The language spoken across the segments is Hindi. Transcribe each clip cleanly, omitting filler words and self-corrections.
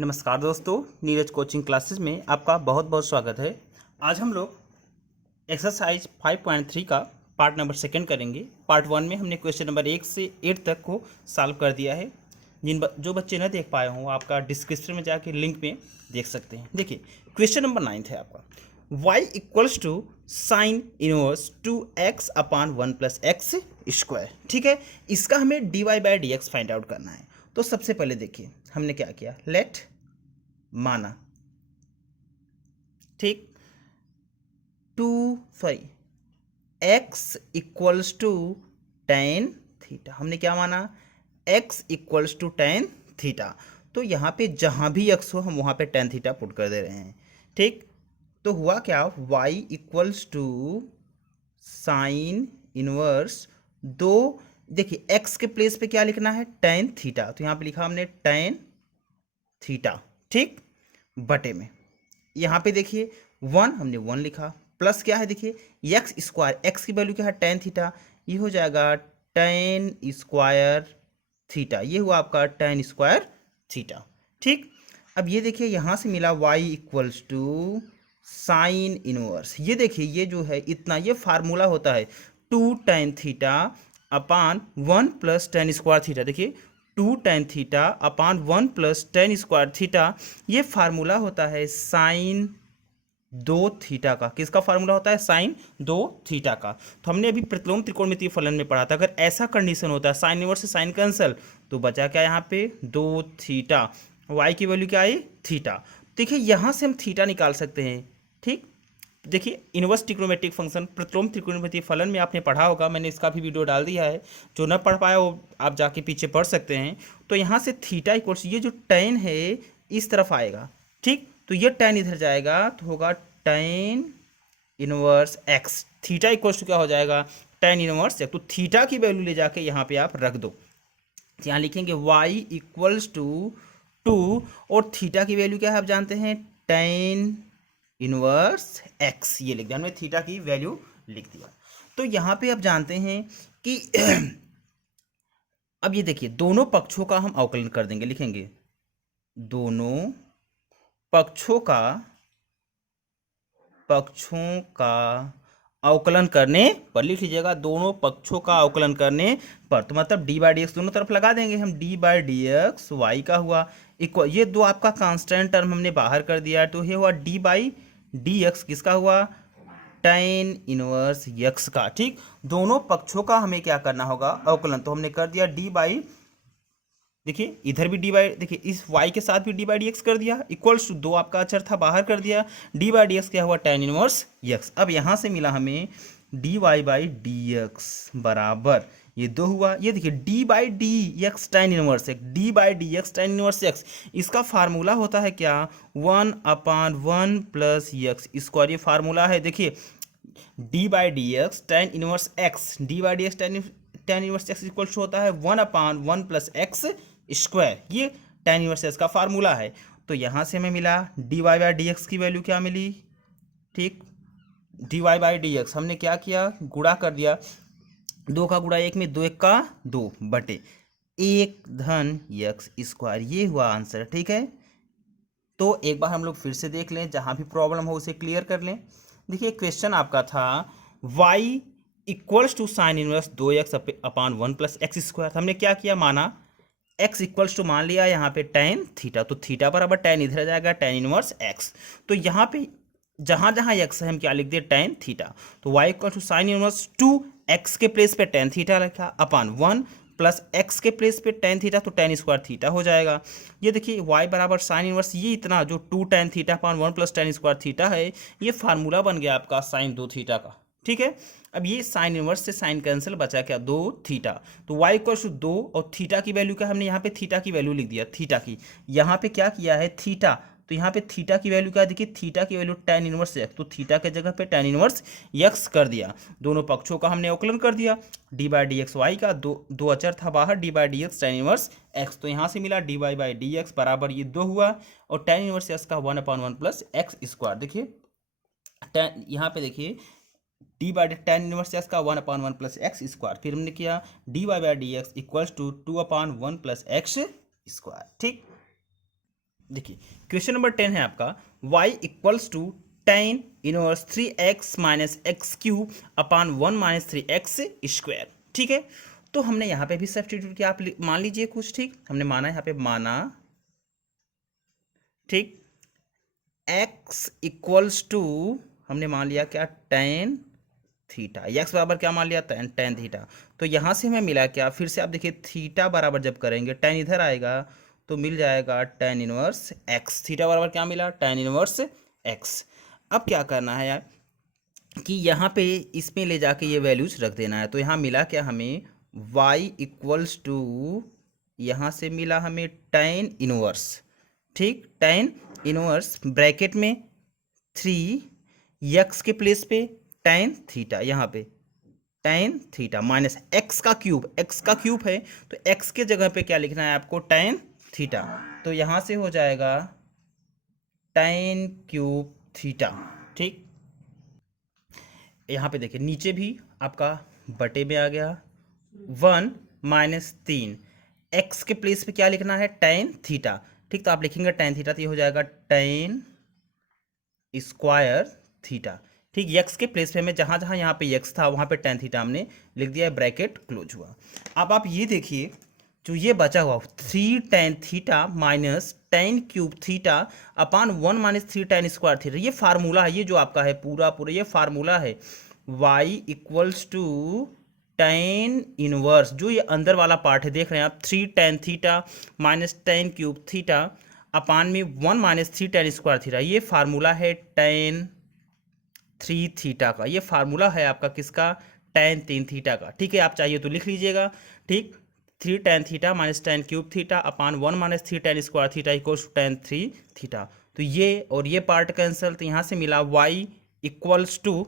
नमस्कार दोस्तों, नीरज कोचिंग क्लासेस में आपका बहुत बहुत स्वागत है। आज हम लोग एक्सरसाइज 5.3 का पार्ट नंबर सेकंड करेंगे। पार्ट वन में हमने क्वेश्चन नंबर 1 से 8 तक को सॉल्व कर दिया है। जो बच्चे न देख पाए हों, आपका डिस्क्रिप्शन में जाके लिंक में देख सकते हैं। देखिए, क्वेश्चन नंबर 9 है आपका, y equals to sine inverse 2x upon 1 plus x square. ठीक है, इसका हमें dy by d x find out करना है। तो सबसे पहले देखिए हमने क्या किया, लेट माना, ठीक, x equals to tan theta. हमने क्या माना, x equals to tan theta. तो यहाँ पे जहाँ भी x हो हम वहाँ पे टेन थीटा पुट कर दे रहे हैं। ठीक, तो हुआ क्या, y equals to sine inverse दो, देखिए x के प्लेस पे क्या लिखना है, टेन थीटा। तो यहाँ पे लिखा हमने टेन थीटा, ठीक, बटे में यहाँ पे देखिए वन, हमने वन लिखा, प्लस क्या है देखिए एक्स स्क्वायर, एक्स की वैल्यू क्या है टेन थीटा, ये हो जाएगा टेन स्क्वायर थीटा। ये हुआ आपका टेन स्क्वायर थीटा। ठीक, अब ये देखिए यहाँ से मिला y equals to sine inverse. ये देखिए ये जो है इतना, ये फार्मूला होता है two tan theta upon one plus tan square theta. देखिए two tan theta upon one plus tan square theta, ये फार्मूला होता है साइन दो थीटा का। किसका फार्मूला होता है, साइन दो थीटा का। तो हमने अभी प्रतिलोम त्रिकोणमितीय फलन में पढ़ा था, अगर ऐसा कंडीशन होता है साइन इनवर्स से साइन कैंसल, तो बचा क्या यहाँ पे दो थीटा, y की वैल्यू क्या आई थीटा। देखिए यहाँ से हम थीटा निकाल सकते हैं। ठीक, देखिए इनवर्स ट्रिग्नोमेट्रिक फंक्शन प्रतिलोम त्रिकोणमितीय फलन में आपने पढ़ा होगा, मैंने इसका भी वीडियो डाल दिया है, जो न पढ़ पाया वो आप जाके पीछे पढ़ सकते हैं। तो यहाँ से थीटा इक्वल्स, ये जो टेन है इस तरफ आएगा, ठीक, तो ये टेन इधर जाएगा तो होगा tan inverse x. Theta equals to क्या हो जाएगा, टेन इनवर्स एक्स। तो थीटा की वैल्यू ले जाके यहाँ पे आप रख दो, यहाँ लिखेंगे y इक्वल्स टू टू, और थीटा की वैल्यू क्या है आप जानते हैं, टेन इनवर्स x। ये लिख दिया हमने, थीटा की वैल्यू लिख दिया। तो यहाँ पे आप जानते हैं कि अब ये देखिए दोनों पक्षों का हम अवकलन कर देंगे, लिखेंगे दोनों पक्षों का अवकलन करने पर, लिख लीजिएगा दोनों पक्षों का अवकलन करने पर। तो मतलब डी बाई डी एक्स दोनों तरफ लगा देंगे हम, d by d x y का हुआ इक्वल, ये दो आपका कांस्टेंट टर्म हमने बाहर कर दिया, तो ये हुआ डी बाई डी एक्स, किसका हुआ, टेन इनवर्स एक्स का। ठीक, दोनों पक्षों का हमें क्या करना होगा, अवकलन। तो हमने कर दिया डी बाई, देखिए इधर भी डी बाई, देखिए इस y के साथ भी डी बाई डी एक्स कर दिया, इक्वल्स टू दो आपका अचर था बाहर कर दिया, डी बाई डी एक्स क्या हुआ, टेन इनवर्स एक्स। अब यहाँ से मिला हमें d y by d x बराबर, ये दो हुआ, ये देखिए d by d x tan inverse x, d by d x tan inverse x, इसका फार्मूला होता है क्या, one upon one plus x square. ये फार्मूला है, देखिए d by d x tan inverse x, d by d x tan inverse x equals होता है one upon one plus x square, ये टेन इनवर्स एक्स का फार्मूला है। तो यहाँ से हमें मिला d y by d x की वैल्यू क्या मिली, ठीक, d y by d x हमने क्या किया, गुणा कर दिया, दो का गुणा एक में, दो एक का दो बटे एक धन एक्स स्क्वायर, ये हुआ आंसर। ठीक है, तो एक बार हम लोग फिर से देख लें, जहाँ भी प्रॉब्लम हो उसे क्लियर कर लें। देखिए क्वेश्चन आपका था y equals to sine inverse दो x upon one plus x square. हमने क्या किया, माना x इक्वल्स टू मान लिया यहाँ पे टेन थीटा, तो थीटा बराबर टेन इधर आ जाएगा टेन इनवर्स x। तो यहाँ पे जहाँ जहाँ x है हम क्या लिख दिए, टेन थीटा। तो y equal to sine inverse two x के प्लेस पे टेन थीटा रखा अपान वन प्लस एक्स के प्लेस पे टेन थीटा, तो टेन स्क्वायर थीटा हो जाएगा। ये देखिए y बराबर साइन इनवर्स, ये इतना जो two tan theta upon one plus tan square theta है, ये फार्मूला बन गया आपका साइन दो थीटा का। ठीक है, अब ये साइन इनवर्स से साइन कैंसिल, बचा क्या, दो थीटा। तो y इक्वल टू दो, और थीटा की वैल्यू क्या, हमने यहाँ पे थीटा की वैल्यू लिख दिया, थीटा की यहाँ पे क्या किया है थीटा, तो यहाँ पे थीटा की वैल्यू क्या, देखिए थीटा की वैल्यू टेन इनवर्स एक्स, तो थीटा के जगह पे टेन इनवर्स एक्स कर दिया। दोनों पक्षों का हमने अवकलन कर दिया, d by d x y का, दो अचर था बाहर, d by d x tan inverse x, तो यहाँ से मिला d y by d x बराबर ये दो हुआ, और टेन इनवर्स एक्स का one upon one plus x square. देखिए टेन, यहाँ पे देखिए d by tan inverse x का one upon one plus x square, फिर हमने किया d y by d x equals to two upon one plus x square. ठीक, देखिए क्वेश्चन नंबर 10 है आपका, y equals to tan inverse 3x minus x cube upon 1 minus 3x square. ठीक है, तो हमने यहाँ पे भी सब्स्टिट्यूट किया। आप मान लीजिए कुछ, ठीक, हमने माना, यहाँ पे माना, ठीक, x इक्वल्स टू, हमने मान लिया क्या, टेन थीटा, x बराबर क्या मान लिया, टेन टेन थीटा। तो यहाँ से हमें मिला क्या, फिर से आप देखिए थीटा बराबर जब करेंगे टेन इधर आएगा तो मिल जाएगा टेन इनवर्स x। थीटा बराबर क्या मिला, टेन इनवर्स x। अब क्या करना है यार कि यहाँ पे इसमें ले जाके ये वैल्यूज रख देना है। तो यहाँ मिला क्या हमें, y इक्वल्स टू, यहाँ से मिला हमें टेन इनवर्स, ठीक, टेन इनवर्स ब्रैकेट में 3 के प्लेस पे टेन थीटा, यहाँ पे टेन थीटा माइनस एक्स का क्यूब, एक्स का क्यूब है तो एक्स के जगह पे क्या लिखना है आपको, टेन थीटा। तो यहाँ से हो जाएगा टेन क्यूब थीटा। ठीक, यहाँ पे देखिए नीचे भी आपका बटे में आ गया, 1 माइनस 3, एक्स के प्लेस पे क्या लिखना है, टेन थीटा। ठीक, तो आप लिखेंगे टेन थीटा तो ये हो जाएगा टेन स्क्वायर थीटा। ठीक, यक्स के प्लेस पे हमें जहाँ जहाँ यहाँ पे यक्स था वहाँ पे टेन थीटा हमने लिख दिया है, ब्रैकेट क्लोज हुआ। अब आप ये देखिए जो ये बचा हुआ 3 tan theta minus tan cube theta upon 1 minus 3 tan square theta, ये फार्मूला है, ये जो आपका है पूरा पूरा ये फार्मूला है। y equals to tan inverse, जो ये अंदर वाला पार्ट है देख रहे हैं आप, 3 tan theta minus tan cube theta अपान में 1 माइनस 3 टेन स्क्वायर थीटा, ये फार्मूला है टेन थ्री थीटा का। ये फार्मूला है आपका किसका, टेन तीन थीटा का। ठीक है, आप चाहिए तो लिख लीजिएगा। ठीक, 3 tan theta minus tan cube theta upon 1 minus 3 tan square theta equals to tan three theta. तो ये और ये पार्ट कैंसिल, तो यहाँ से मिला y इक्वल्स टू,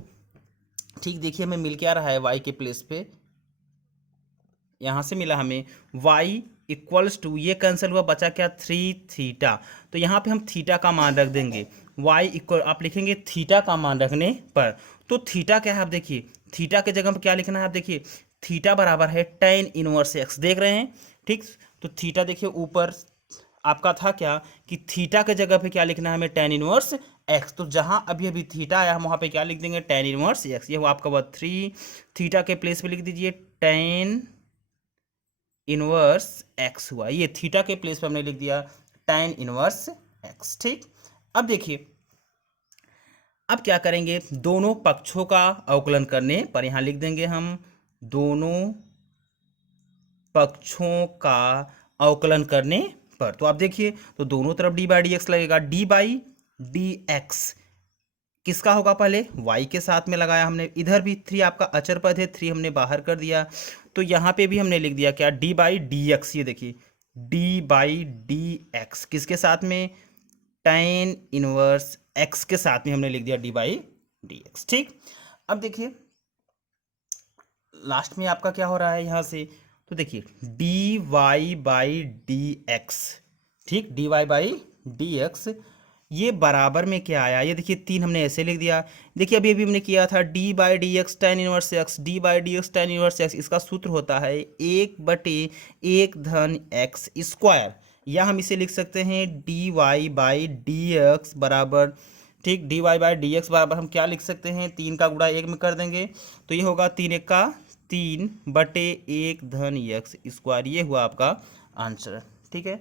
ठीक, देखिए हमें मिल क्या रहा है y के प्लेस पे, यहाँ से मिला हमें y इक्वल्स टू, ये कैंसिल हुआ, बचा क्या, 3 थीटा। तो यहाँ पे हम थीटा का मान रख देंगे, y इक्वल आप लिखेंगे थीटा का मान रखने पर। तो थीटा क्या है, आप देखिए थीटा के जगह पर क्या लिखना है, आप देखिए थीटा बराबर है टेन इनवर्स एक्स, देख रहे हैं। ठीक, तो थीटा देखिए ऊपर आपका था क्या कि थीटा के जगह पे क्या लिखना है हमें, टेन इनवर्स एक्स। तो जहाँ अभी अभी थीटा आया हम वहाँ पे क्या लिख देंगे, टेन इनवर्स एक्स। ये हुआ आपका वह 3, थीटा के प्लेस पे लिख दीजिए टेन इनवर्स एक्स हुआ, ये थीटा के प्लेस पे हमने लिख दिया टेन इनवर्स एक्स। ठीक, अब देखिए अब क्या करेंगे, दोनों पक्षों का अवकलन करने पर यहाँ लिख देंगे हम दोनों पक्षों का अवकलन करने पर। तो आप देखिए तो दोनों तरफ डी बाई डी एक्स लगेगा, डी बाई डी एक्स किसका होगा, पहले y के साथ में लगाया हमने, इधर भी 3 आपका अचर पद है, 3 हमने बाहर कर दिया। तो यहाँ पे भी हमने लिख दिया क्या, d बाई डी एक्स। ये देखिए d बाई डी एक्स किसके साथ में, टेन इनवर्स x के साथ में हमने लिख दिया d बाई डी एक्स। ठीक, अब देखिए लास्ट में आपका क्या हो रहा है यहाँ से, तो देखिए d y by d x, ठीक, d y by d x, ये बराबर में क्या आया, ये देखिए 3 हमने ऐसे लिख दिया। देखिए अभी अभी हमने किया था D by d x tan inverse x, d by d x tan inverse x, इसका सूत्र होता है 1/1 धन एक्स स्क्वायर, या हम इसे लिख सकते हैं d y by d x बराबर, ठीक, d y by d x बराबर हम क्या लिख सकते हैं, 3 का गुणा 1 में कर देंगे तो ये होगा 3 1 का 3/1 धन एक्स स्क्वायर, ये हुआ आपका आंसर। ठीक है,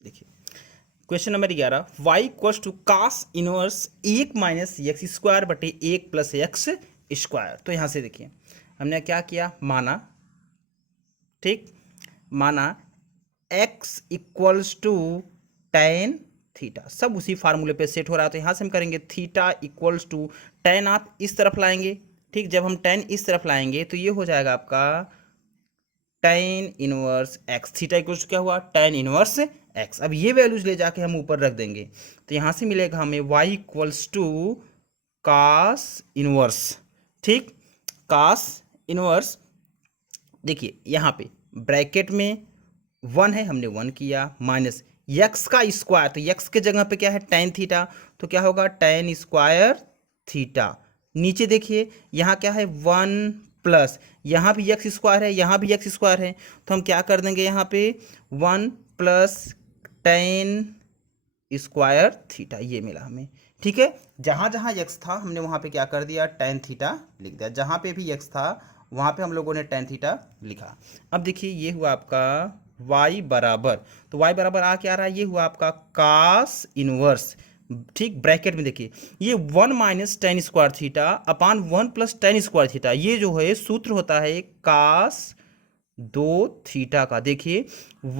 देखिए question number 11, y equals to cos inverse 1 minus x square बटे 1 प्लस एक्स स्क्वायर। तो यहाँ से देखिए हमने क्या किया, माना, ठीक, माना x equals to tan theta, सब उसी फार्मूले पे सेट हो रहा है। तो यहाँ से हम करेंगे थीटा इक्वल्स टू टेन, आप इस तरफ लाएंगे, ठीक, जब हम टेन इस तरफ लाएंगे तो ये हो जाएगा आपका tan inverse x, theta equals to क्या हुआ, टेन इनवर्स एक्स। अब ये वैल्यूज ले जाके हम ऊपर रख देंगे तो यहाँ से मिलेगा हमें y equals to cos inverse, ठीक, कास इनवर्स, देखिए यहाँ पे ब्रैकेट में 1 है, हमने 1 किया, माइनस यक्स का स्क्वायर, तो यक्स के जगह पे क्या है, टेन थीटा, तो क्या होगा टेन स्क्वायर थीटा। नीचे देखिए यहाँ क्या है, 1 प्लस, यहाँ भी यक्स स्क्वायर है, यहाँ भी यक्स स्क्वायर है, तो हम क्या कर देंगे यहाँ पे 1 प्लस टेन स्क्वायर थीटा, ये मिला हमें। ठीक है, जहाँ जहाँ एक्स था हमने वहाँ पे क्या कर दिया, टेन थीटा लिख दिया। जहाँ पे भी एक्स था वहाँ पे हम लोगों ने टेन थीटा लिखा। अब देखिए ये हुआ आपका y बराबर, तो y बराबर आ क्या रहा है, ये हुआ आपका कास इनवर्स। ठीक, ब्रैकेट में देखिए ये 1 minus ten square theta upon 1 plus tan square theta, ये जो है सूत्र होता है कास दो थीटा का। देखिए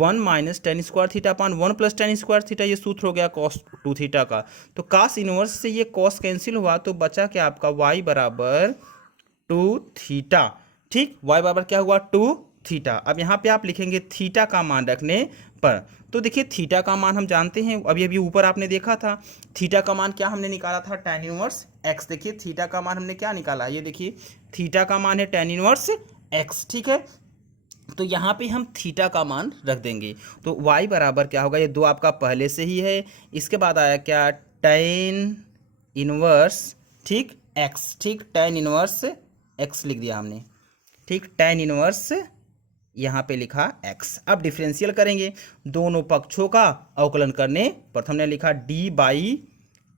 1 minus ten square theta upon 1 plus tan square theta, ये सूत्र हो गया कॉस टू थीटा का। तो कास इनवर्स से ये कॉस कैंसिल हुआ, तो बचा क्या आपका y बराबर टू थीटा। ठीक, y बराबर क्या हुआ, टू थीटा। अब यहाँ पे आप लिखेंगे थीटा का मान रखने पर, तो देखिए थीटा का मान हम जानते हैं, अभी अभी ऊपर आपने देखा था थीटा का मान क्या हमने निकाला था, tan इनवर्स x। देखिए थीटा का मान हमने क्या निकाला, ये देखिए थीटा का मान है tan इनवर्स x। ठीक है, तो यहाँ पे हम थीटा का मान रख देंगे, तो y बराबर क्या होगा, ये दो आपका पहले से ही है, इसके बाद आया क्या, tan इनवर्स, ठीक x। ठीक, tan इनवर्स x लिख दिया हमने। ठीक, tan इनवर्स यहाँ पे लिखा x। अब डिफरेंशियल करेंगे दोनों पक्षों का अवकलन करने पर, हमने लिखा d बाई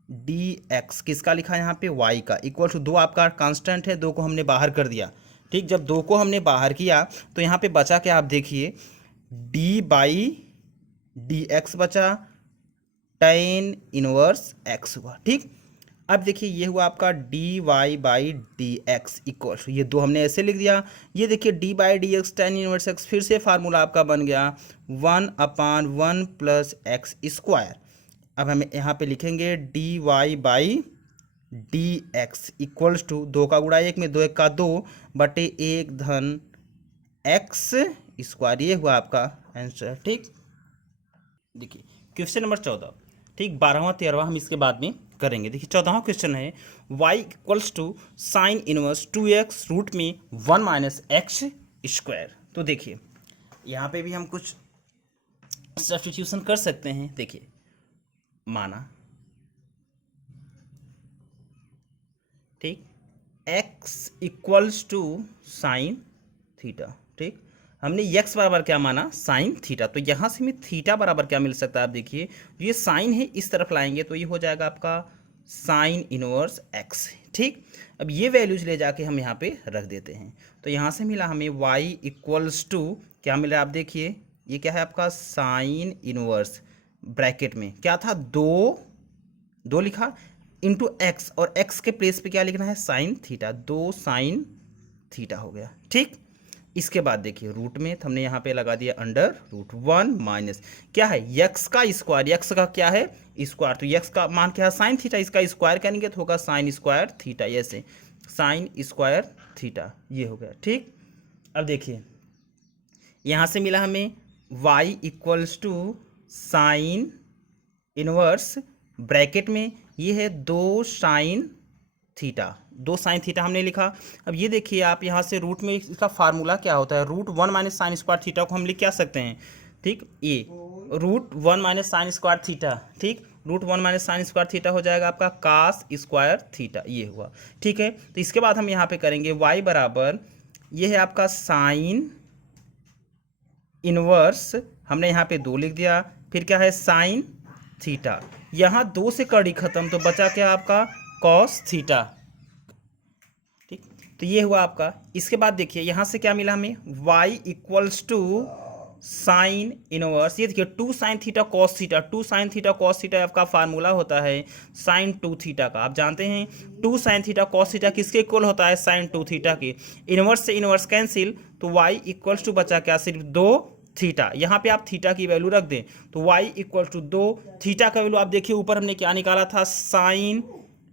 डी एक्स, किसका लिखा यहाँ पे, y का, इक्वल टू दो आपका कांस्टेंट है, दो को हमने बाहर कर दिया। ठीक, जब दो को हमने बाहर किया तो यहाँ पे बचा क्या, आप देखिए d बाई डी एक्स बचा, tan इनवर्स x हुआ। ठीक, अब देखिए ये हुआ आपका d y by d x equal, ये दो हमने ऐसे लिख दिया। ये देखिए d by d x tan inverse x, फिर से फार्मूला आपका बन गया 1/1 प्लस एक्स स्क्वायर। अब हम यहाँ पे लिखेंगे d y by d x equals to, दो का गुणा एक में, दो एक का दो बटे एक धन एक्स स्क्वायर, ये हुआ आपका आंसर। ठीक, देखिए क्वेश्चन नंबर 14। ठीक, 12वां 13वां हम इसके बाद में करेंगे। देखिए 14वां क्वेश्चन है y equals to sine inverse 2x root में 1 माइनस एक्स स्क्वायर। तो देखिए यहाँ पे भी हम कुछ सब्स्टिट्यूशन कर सकते हैं। देखिए माना, ठीक, x equals to sine theta. ठीक, हमने x बराबर क्या माना, साइन थीटा, तो यहाँ से हमें थीटा बराबर क्या मिल सकता है, आप देखिए ये साइन है इस तरफ लाएंगे तो ये हो जाएगा आपका साइन इनवर्स x। ठीक, अब ये वैल्यूज ले जाके हम यहाँ पे रख देते हैं, तो यहाँ से मिला हमें y इक्वल्स टू क्या मिला, आप देखिए ये क्या है आपका साइन इनवर्स, ब्रैकेट में क्या था, दो लिखा इंटू एक्स, और एक्स के प्लेस पे क्या लिखना है, साइन थीटा, दो साइन थीटा हो गया। ठीक, इसके बाद देखिए रूट में हमने यहाँ पे लगा दिया अंडर रूट 1 माइनस क्या है, यक्स का स्क्वायर, यक्स का क्या है स्क्वायर, तो यक्स का मान क्या है साइन थीटा, इसका स्क्वायर करेंगे तो होगा साइन स्क्वायर थीटा, ऐसे साइन स्क्वायर थीटा, ये हो गया। ठीक, अब देखिए यहाँ से मिला हमें y equals to sine inverse, bracket में ये है दो साइन थीटा, दो साइन थीटा हमने लिखा। अब ये देखिए आप यहाँ से रूट में इसका फार्मूला क्या होता है, root 1 minus sine square theta को हम लिख क्या सकते हैं, ठीक, ये root 1 minus sine square theta. ठीक, root 1 minus sine square theta हो जाएगा आपका कास स्क्वायर थीटा, ये हुआ। ठीक है, तो इसके बाद हम यहाँ पे करेंगे y बराबर, ये है आपका साइन इनवर्स, हमने यहाँ पे दो लिख दिया, फिर क्या है साइन थीटा, यहाँ दो से कड़ी खत्म, तो बचा क्या आपका कॉस थीटा। ठीक, तो ये हुआ आपका। इसके बाद देखिए यहाँ से क्या मिला हमें, y equals to sine inverse, ये देखिए two sine theta cos theta, two sine theta cos theta आपका फार्मूला होता है साइन टू थीटा का। आप जानते हैं two sine theta cos theta किसके इक्वल होता है, साइन टू थीटा के। इनवर्स से इनवर्स कैंसिल, तो y इक्वल्स टू बचा क्या, सिर्फ दो थीटा, यहाँ पे आप थीटा की वैल्यू रख दें तो y इक्वल टू दो थीटा का वैल्यू, आप देखिए ऊपर हमने क्या निकाला था, साइन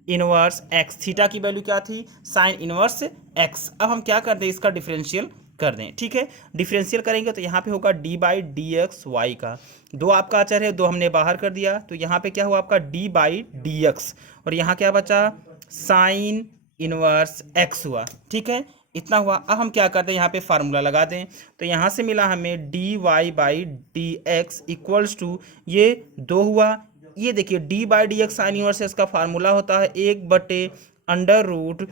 इनवर्स x, थीटा की वैल्यू क्या थी, साइन इनवर्स x। अब हम क्या कर दें, इसका डिफरेंशियल कर दें। ठीक है, डिफरेंशियल करेंगे तो यहाँ पे होगा d by d x y का, दो आपका अचर है, दो हमने बाहर कर दिया, तो यहाँ पे क्या हुआ आपका d बाई डी एक्स, और यहाँ क्या बचा साइन इनवर्स x हुआ। ठीक है, इतना हुआ। अब हम क्या करते हैं, यहाँ पे फार्मूला लगा दें, तो यहाँ से मिला हमें d y by d x equals to, ये दो हुआ, ये देखिए d by d x sine inverse इसका फार्मूला होता है 1/अंडर रूट,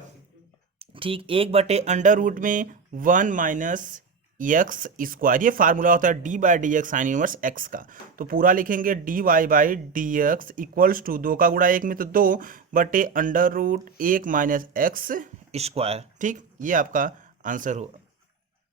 ठीक, 1/अंडर रूट में 1 माइनस एक्स स्क्वायर, ये फार्मूला होता है d by d x sine inverse x का। तो पूरा लिखेंगे d y by d x equals to 2 का गुणा 1 में तो 2 बटे under root 1 minus x square. ठीक, ये आपका आंसर होगा।